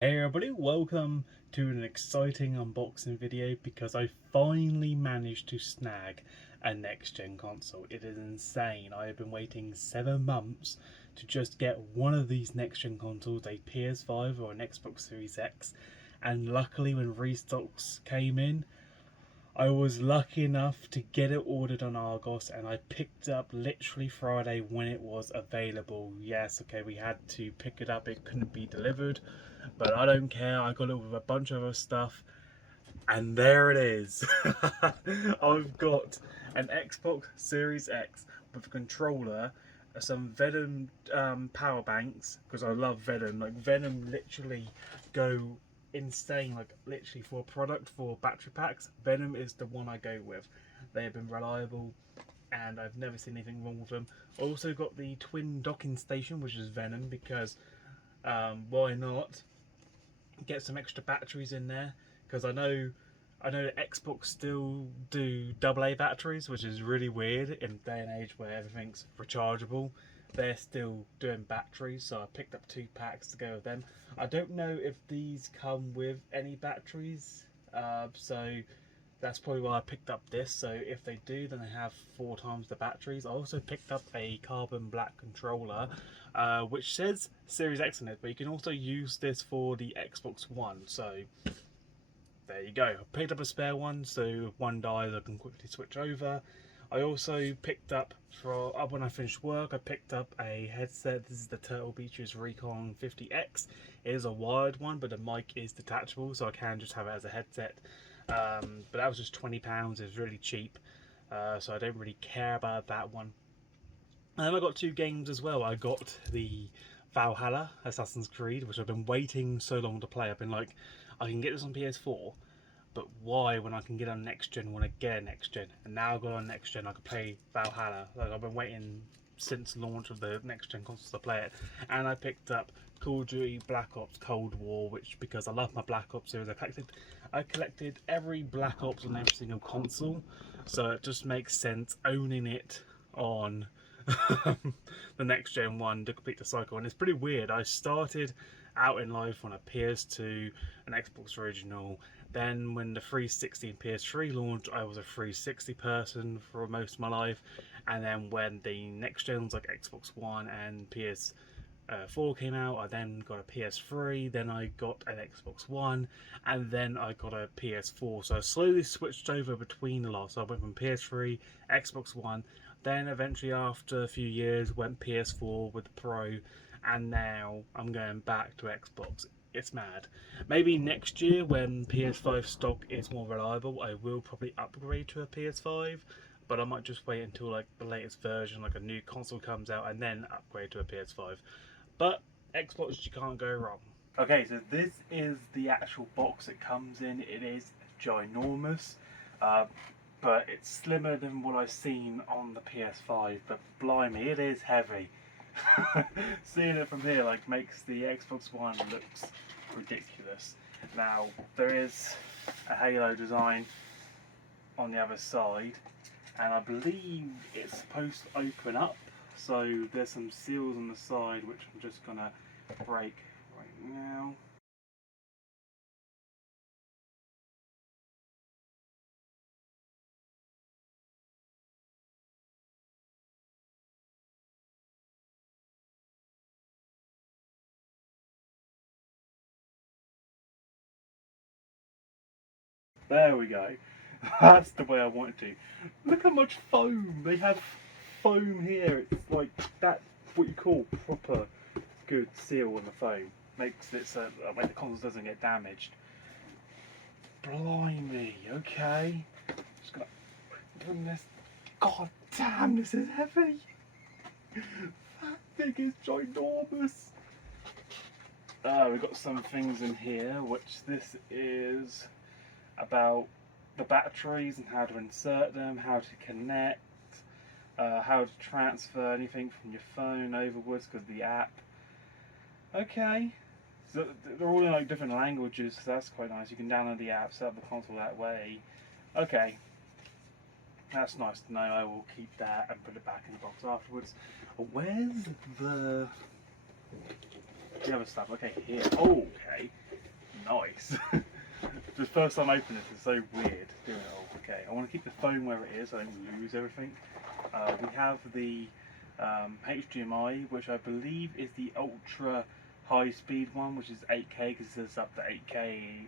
Hey everybody, welcome to an exciting unboxing video because I finally managed to snag a next gen console. It is insane. I have been waiting 7 months to just get one of these next gen consoles, a PS5 or an Xbox Series X, and luckily when restocks came in, I was lucky enough to get it ordered on Argos and I picked it up literally Friday when it was available. Yes, okay, we had to pick it up, it couldn't be delivered, but I don't care. I got it with a bunch of other stuff, and there it is. I've got an Xbox Series X with a controller, some Venom power banks because I love Venom. Like Venom literally go insane. Like literally for a product for battery packs, Venom is the one I go with. They have been reliable and I've never seen anything wrong with them. I also got the twin docking station, which is Venom, because why not? Get some extra batteries in there, because I know that Xbox still do AA batteries, which is really weird in a day and age where everything's rechargeable. They're still doing batteries, so I picked up 2 packs to go with them. I don't know if these come with any batteries, so that's probably why I picked up this. So if they do, then they have 4 times the batteries. I also picked up a carbon black controller, which says Series X on it, but you can also use this for the Xbox One. So there you go. I picked up a spare one, so if one dies, I can quickly switch over. I also picked up when I finished work. I picked up a headset. This is the Turtle Beaches Recon 50X. It is a wired one, but the mic is detachable, so I can just have it as a headset. But that was just £20. It was really cheap, so I don't really care about that one. And I got 2 games as well. I got the Valhalla Assassin's Creed, which I've been waiting so long to play. I've been like, I can get this on PS4, but why when I can get on next gen when I get a next gen? And now I've got on next gen, I can play Valhalla. Like I've been waiting since launch of the next gen consoles to play it. And I picked up Call of Duty Black Ops Cold War, which because I love my Black Ops series, I collected every Black Ops on every single console, so it just makes sense owning it on the next gen one to complete the cycle. And it's pretty weird. I started out in life on a PS2, an Xbox original. Then when the 360 and PS3 launched, I was a 360 person for most of my life. And then when the next gens like Xbox One and PS4 came out, I then got a PS3, then I got an Xbox One, and then I got a PS4. So I slowly switched over between the lot. So I went from PS3, Xbox One, then eventually after a few years went PS4 with the Pro, and now I'm going back to Xbox. It's mad. Maybe next year when PS5 stock is more reliable, I will probably upgrade to a PS5, but I might just wait until like the latest version, like a new console comes out, and then upgrade to a PS5. But Xbox, you can't go wrong. Okay, so this is the actual box it comes in. It is ginormous, but it's slimmer than what I've seen on the PS5. But blimey, it is heavy. Seeing it from here like makes the Xbox One looks ridiculous. Now there is a Halo design on the other side, and I believe it's supposed to open up. So there's some seals on the side which I'm just gonna break right now. There we go. That's the way I want it to. Look how much foam! They have foam here. It's like that's what you call proper good seal on the foam. Makes it so when the console doesn't get damaged. Blimey, okay. Just gonna doing this. God damn, this is heavy. That thing is ginormous. We've got some things in here, which this is about the batteries and how to insert them, how to connect, how to transfer anything from your phone overwards because the app. Okay, so they're all in like different languages, so that's quite nice. You can download the app, set up the console that way. Okay, that's nice to know. I will keep that and put it back in the box afterwards. Where's the other stuff? Okay, here. Oh, okay. nice. The first time I opened this is so weird doing it all. Okay, I want to keep the phone where it is so I don't lose everything. We have the HDMI, which I believe is the ultra high speed one, which is 8K, because it's up to 8K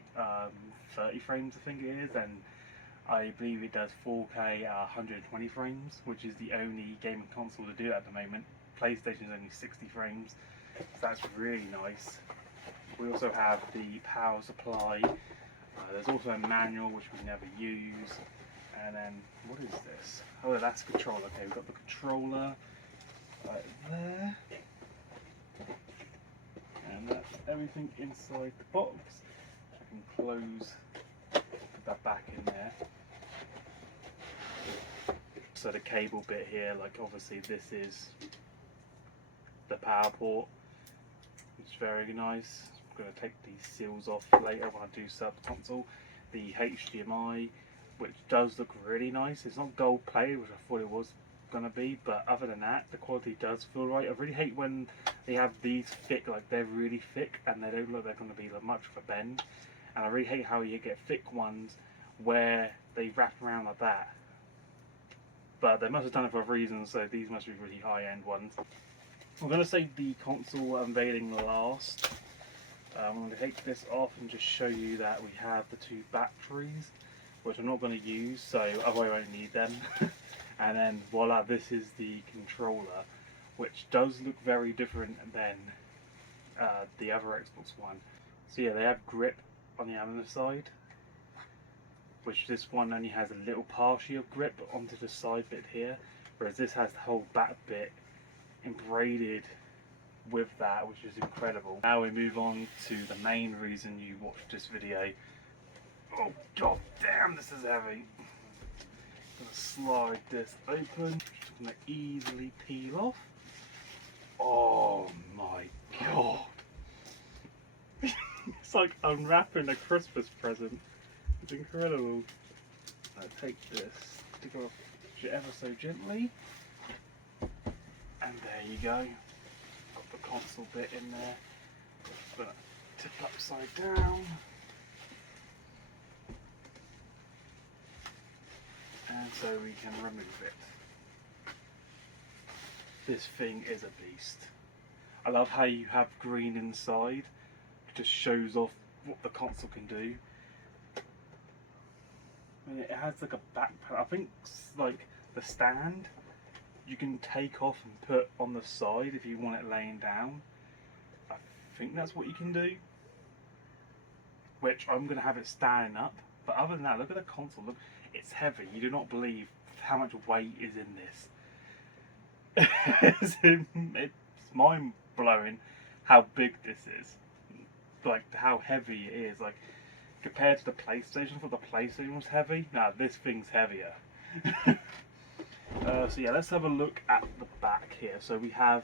30 frames I think it is, and I believe it does 4K 120 frames, which is the only gaming console to do it at the moment. PlayStation is only 60 frames, so that's really nice. We also have the power supply. There's also a manual which we never use, and then what is this? Oh, that's the controller. Okay, we've got the controller right there, and that's everything inside the box. I can close, put that back in there. So the cable bit here, like obviously this is the power port, which is very nice. I'm going to take these seals off later when I do set up the console. The HDMI, which does look really nice. It's not gold plated, which I thought it was going to be, but other than that, the quality does feel right. I really hate when they have these thick, like they're really thick, and they don't look like they're going to be like much of a bend. And I really hate how you get thick ones where they wrap around like that. But they must have done it for a reason, so these must be really high-end ones. I'm going to save the console unveiling last. I'm going to take this off and just show you that we have the two batteries, which I'm not going to use, so I won't need them. And then voila, this is the controller, which does look very different than the other Xbox One. So yeah, they have grip on the other side, which this one only has a little partial of grip onto the side bit here, whereas this has the whole back bit embraided with that, which is incredible. Now we move on to the main reason you watched this video. Oh god damn, this is heavy. I'm gonna slide this open, just gonna easily peel off. Oh my god. It's like unwrapping a Christmas present. It's incredible. I take this, stick it off ever so gently, and there you go. Got the console bit in there. Just gonna tip upside down, and so we can remove it. This thing is a beast. I love how you have green inside. It just shows off what the console can do. And it has like a back panel. I think like the stand you can take off and put on the side if you want it laying down. I think that's what you can do. Which I'm going to have it standing up. But other than that, look at the console. Look, it's heavy. You do not believe how much weight is in this. It's mind blowing how big this is. Like how heavy it is. Like compared to the PlayStation, I thought the PlayStation was heavy. Nah, this thing's heavier. So yeah, let's have a look at the back here. So we have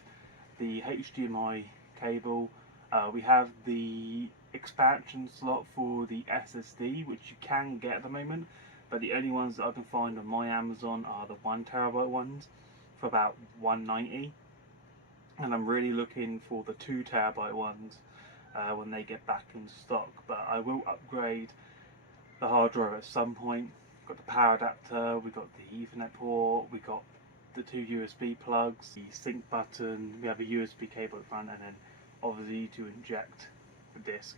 the HDMI cable. We have the expansion slot for the SSD, which you can get at the moment, but the only ones that I can find on my Amazon are the 1TB ones for about $190, and I'm really looking for the 2TB ones when they get back in stock. But I will upgrade the hard drive at some point. We've got the power adapter, we've got the Ethernet port, we've got the two USB plugs, the sync button, we have a USB cable at the front, and then obviously to inject the disc.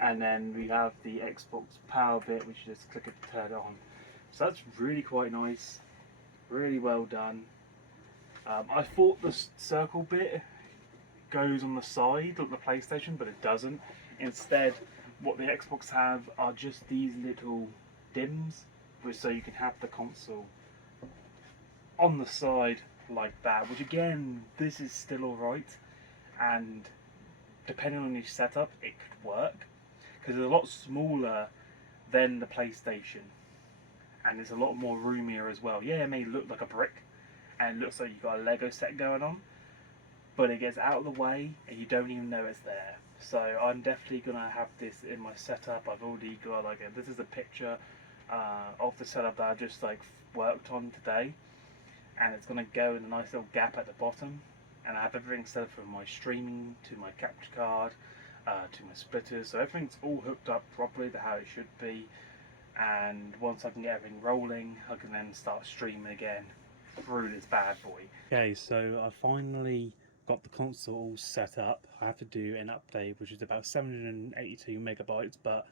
And then we have the Xbox power bit, which you just click it to turn it on. So that's really quite nice, really well done. I thought the circle bit goes on the side of the PlayStation, but it doesn't. Instead, what the Xbox have are just these little dims, so you can have the console on the side like that, which again, this is still alright, and depending on your setup, it could work, because it's a lot smaller than the PlayStation, and it's a lot more roomier as well. Yeah, it may look like a brick, and it looks like you've got a Lego set going on, but it gets out of the way, and you don't even know it's there. So I'm definitely going to have this in my setup. I've already got this is a picture of the setup that I just worked on today, and it's going to go in a nice little gap at the bottom, and I have everything set up from my streaming to my capture card, to my splitters, so everything's all hooked up properly to how it should be. And once I can get everything rolling, I can then start streaming again through this bad boy. Okay, so I finally got the console all set up. I have to do an update, which is about 782 megabytes, but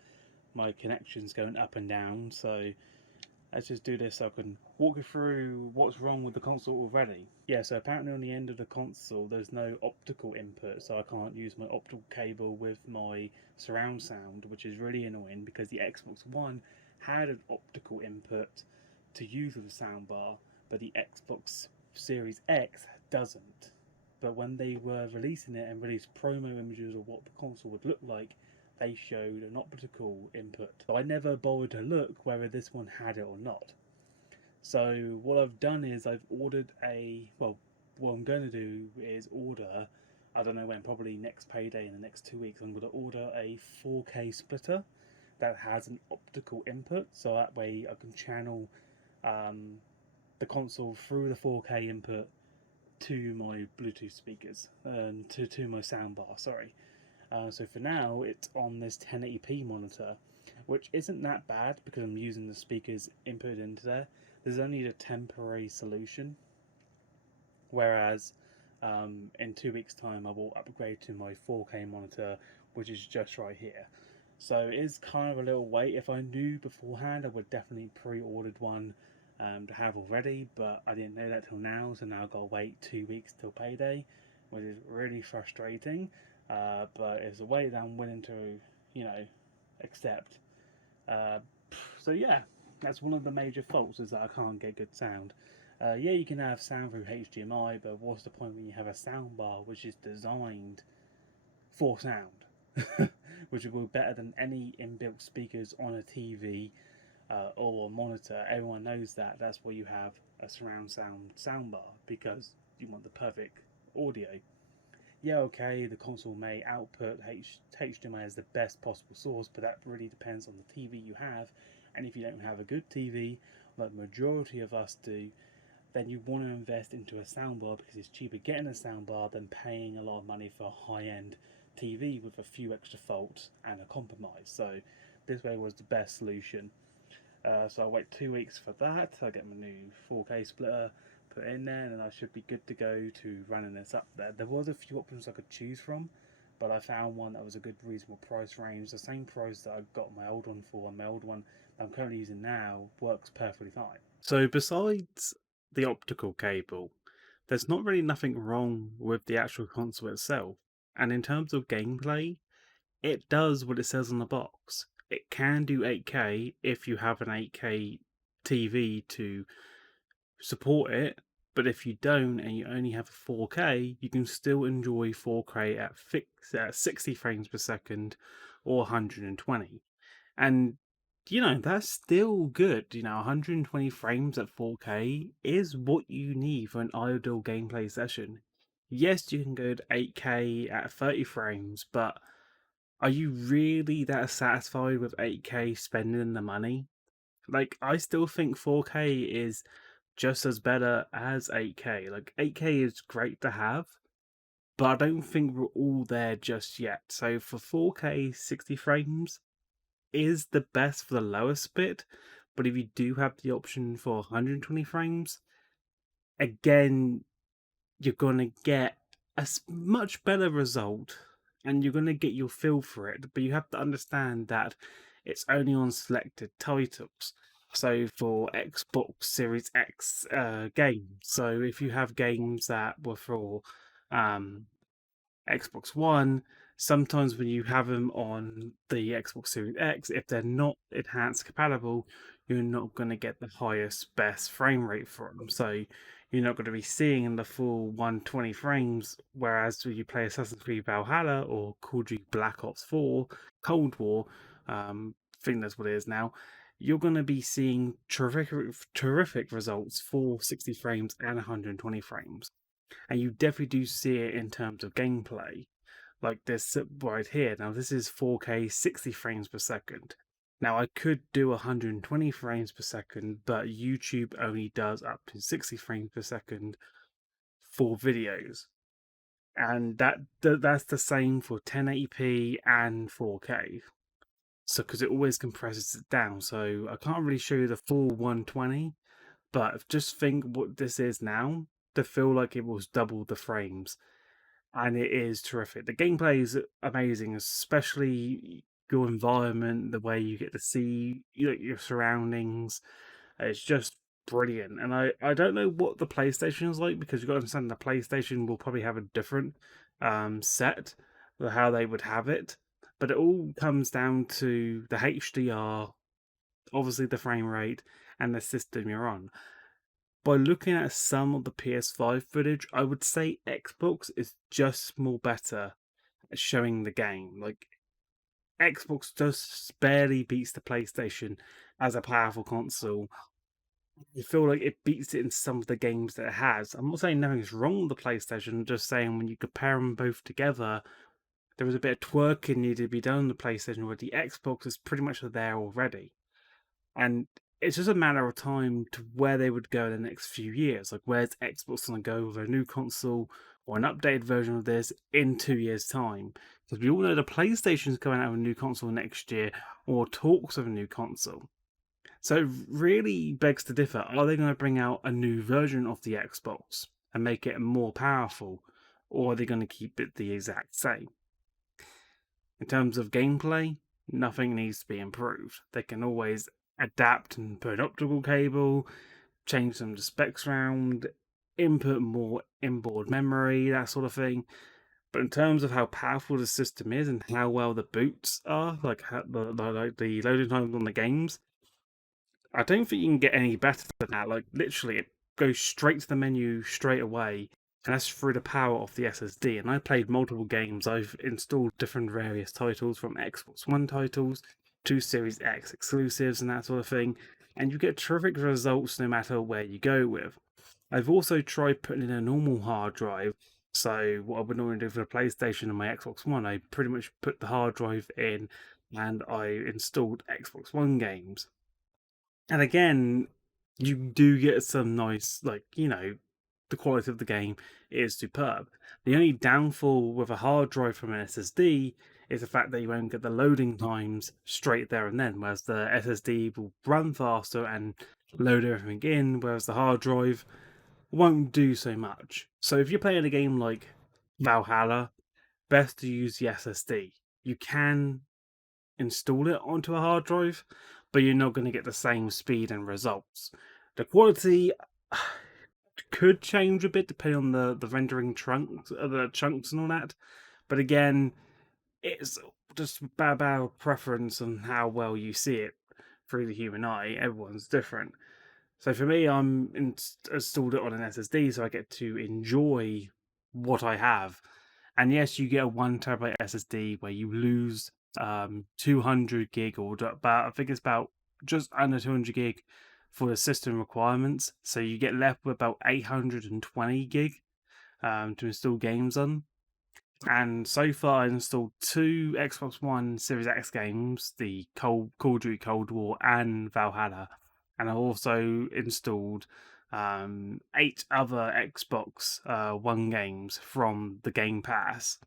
my connection's going up and down, so let's just do this so I can walk you through what's wrong with the console already. Yeah, so apparently on the end of the console there's no optical input, so I can't use my optical cable with my surround sound, which is really annoying because the Xbox One had an optical input to use with the soundbar, but the Xbox Series X doesn't. But when they were releasing it and released promo images of what the console would look like, they showed an optical input. So I never bothered to look whether this one had it or not. So what I've done is I've ordered what I'm going to do is order, I don't know when, probably next payday in the next 2 weeks, I'm going to order a 4K splitter that has an optical input, so that way I can channel the console through the 4K input to my Bluetooth speakers, to my soundbar, sorry. So for now, it's on this 1080p monitor, which isn't that bad because I'm using the speakers input into there. There's only a temporary solution, whereas in 2 weeks' time I will upgrade to my 4K monitor, which is just right here. So it is kind of a little wait. If I knew beforehand, I would definitely pre-ordered one to have already, but I didn't know that till now, so now I've got to wait 2 weeks till payday, which is really frustrating. But it's a way that I'm willing to, accept. Uh, so yeah, that's one of the major faults, is that I can't get good sound. Yeah, you can have sound through HDMI, but what's the point when you have a soundbar which is designed for sound, which will be better than any inbuilt speakers on a TV or a monitor. Everyone knows that. That's why you have a surround sound soundbar, because you want the perfect audio. Yeah, okay, the console may output HDMI as the best possible source, but that really depends on the TV you have. And if you don't have a good TV, like the majority of us do, then you want to invest into a soundbar because it's cheaper getting a soundbar than paying a lot of money for a high-end TV with a few extra faults and a compromise. So this way was the best solution. So I'll wait 2 weeks for that. I'll get my new 4K splitter put in there, and I should be good to go to running this up there. There was a few options I could choose from, but I found one that was a good reasonable price range, the same price that I got my old one for, and my old one that I'm currently using now works perfectly fine. So besides the optical cable, there's not really nothing wrong with the actual console itself. And in terms of gameplay, it does what it says on the box. It can do 8K if you have an 8K TV to support it, but if you don't and you only have a 4K, you can still enjoy 4K at 60 frames per second or 120. And that's still good. 120 frames at 4K is what you need for an ideal gameplay session. Yes, you can go to 8K at 30 frames, but are you really that satisfied with 8K spending the money? Like, I still think 4K is just as better as 8K. Like, 8K is great to have, but I don't think we're all there just yet. So for 4K, 60 frames is the best for the lowest bit, but if you do have the option for 120 frames, again, you're going to get a much better result and you're going to get your feel for it. But you have to understand that it's only on selected titles. So for Xbox Series X games, so if you have games that were for Xbox One, sometimes when you have them on the Xbox Series X, if they're not enhanced compatible, you're not going to get the highest, best frame rate for them. So you're not going to be seeing the full 120 frames. Whereas when you play Assassin's Creed Valhalla or Call of Duty Black Ops 4, Cold War, I think that's what it is now, you're going to be seeing terrific results for 60 frames and 120 frames. And you definitely do see it in terms of gameplay, like this right here. Now this is 4K 60 frames per second. Now I could do 120 frames per second, but YouTube only does up to 60 frames per second for videos. and that's the same for 1080p and 4K. So because it always compresses it down, so I can't really show you the full 120, but just think what this is now to feel like it was double the frames, and it is terrific. The gameplay is amazing, especially your environment, the way you get to see your surroundings. It's just brilliant. And I don't know what the PlayStation is like, because you've got to understand the PlayStation will probably have a different set for how they would have it. But it all comes down to the HDR, obviously the frame rate, and the system you're on. By looking at some of the PS5 footage, I would say Xbox is just more better at showing the game. Like, Xbox just barely beats the PlayStation as a powerful console. I feel like it beats it in some of the games that it has. I'm not saying nothing's wrong with the PlayStation, I'm just saying when you compare them both together, there was a bit of twerking needed to be done on the PlayStation, where the Xbox is pretty much there already. And it's just a matter of time to where they would go in the next few years. Like, where's Xbox going to go with a new console or an updated version of this in 2 years' time? Because we all know the PlayStation's coming out with a new console next year, or talks of a new console. So it really begs to differ. Are they going to bring out a new version of the Xbox and make it more powerful? Or are they going to keep it the exact same? In terms of gameplay, nothing needs to be improved. They can always adapt and put an optical cable, change some of the specs around, input more inboard memory, that sort of thing. But in terms of how powerful the system is and how well the boots are, like the loading times on the games, I don't think you can get any better than that. Like, literally, it goes straight to the menu straight away, and that's through the power of the SSD. And I played multiple games. I've installed different various titles, from Xbox One titles to Series X exclusives and that sort of thing, and you get terrific results no matter where you go with. I've also tried putting in a normal hard drive. So what I would normally do for the PlayStation and my Xbox One, I pretty much put the hard drive in and I installed Xbox One games. And again, you do get some nice, like, the quality of the game is superb. The only downfall with a hard drive from an SSD is the fact that you won't get the loading times straight there and then, whereas the SSD will run faster and load everything in, whereas the hard drive won't do so much. So if you're playing a game like Valhalla, best to use the SSD. You can install it onto a hard drive, but you're not going to get the same speed and results. The quality could change a bit depending on the rendering trunks, the chunks and all that. But again, it's just about preference on how well you see it through the human eye. Everyone's different. So for me, I'm installed it on an SSD, so I get to enjoy what I have. And yes, you get a 1 terabyte SSD where you lose 200 gig, or about, I think it's about just under 200 gig for the system requirements. So you get left with about 820 gig to install games on. And so far, I installed 2 Xbox One Series X games, the Call of Duty Cold War and Valhalla. And I also installed 8 other Xbox One games from the Game Pass.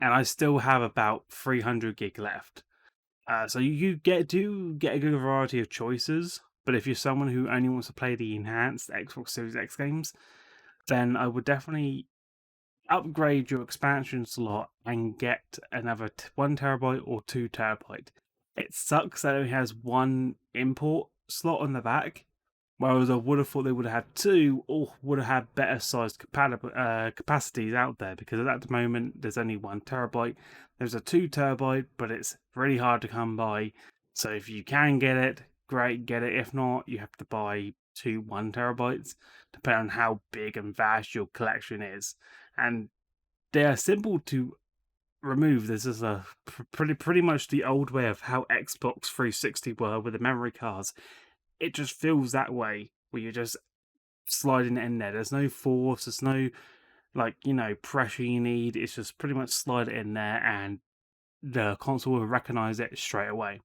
And I still have about 300 gig left. So you do get a good variety of choices. But if you're someone who only wants to play the enhanced Xbox Series X games, then I would definitely upgrade your expansion slot and get another 1 terabyte or 2 terabyte. It sucks that it only has one import slot on the back, whereas I would have thought they would have had two, or would have had better sized capacities out there, because at that moment there's only 1 terabyte. There's a 2 terabyte, but it's really hard to come by. So if you can get it, great, get it. If not, you have to buy two 1 terabytes, depending on how big and vast your collection is. And they are simple to remove. This is a pretty much the old way of how Xbox 360 were with the memory cards. It just feels that way, where you're just sliding it in there. There's no force, there's no pressure you need. It's just pretty much slide it in there and the console will recognize it straight away.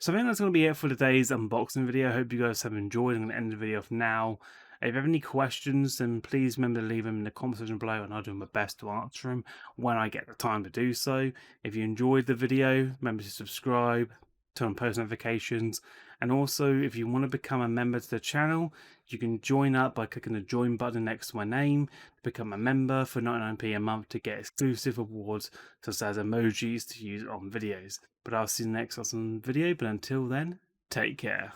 So I think that's going to be it for today's unboxing video. I hope you guys have enjoyed. I'm going to end the video for now. If you have any questions, then please remember to leave them in the comment section below, and I'll do my best to answer them when I get the time to do so. If you enjoyed the video, remember to subscribe, turn on post notifications, and also if you want to become a member to the channel, you can join up by clicking the join button next to my name to become a member for 99p a month to get exclusive rewards such as emojis to use on videos. But I'll see you next awesome video, but until then, take care.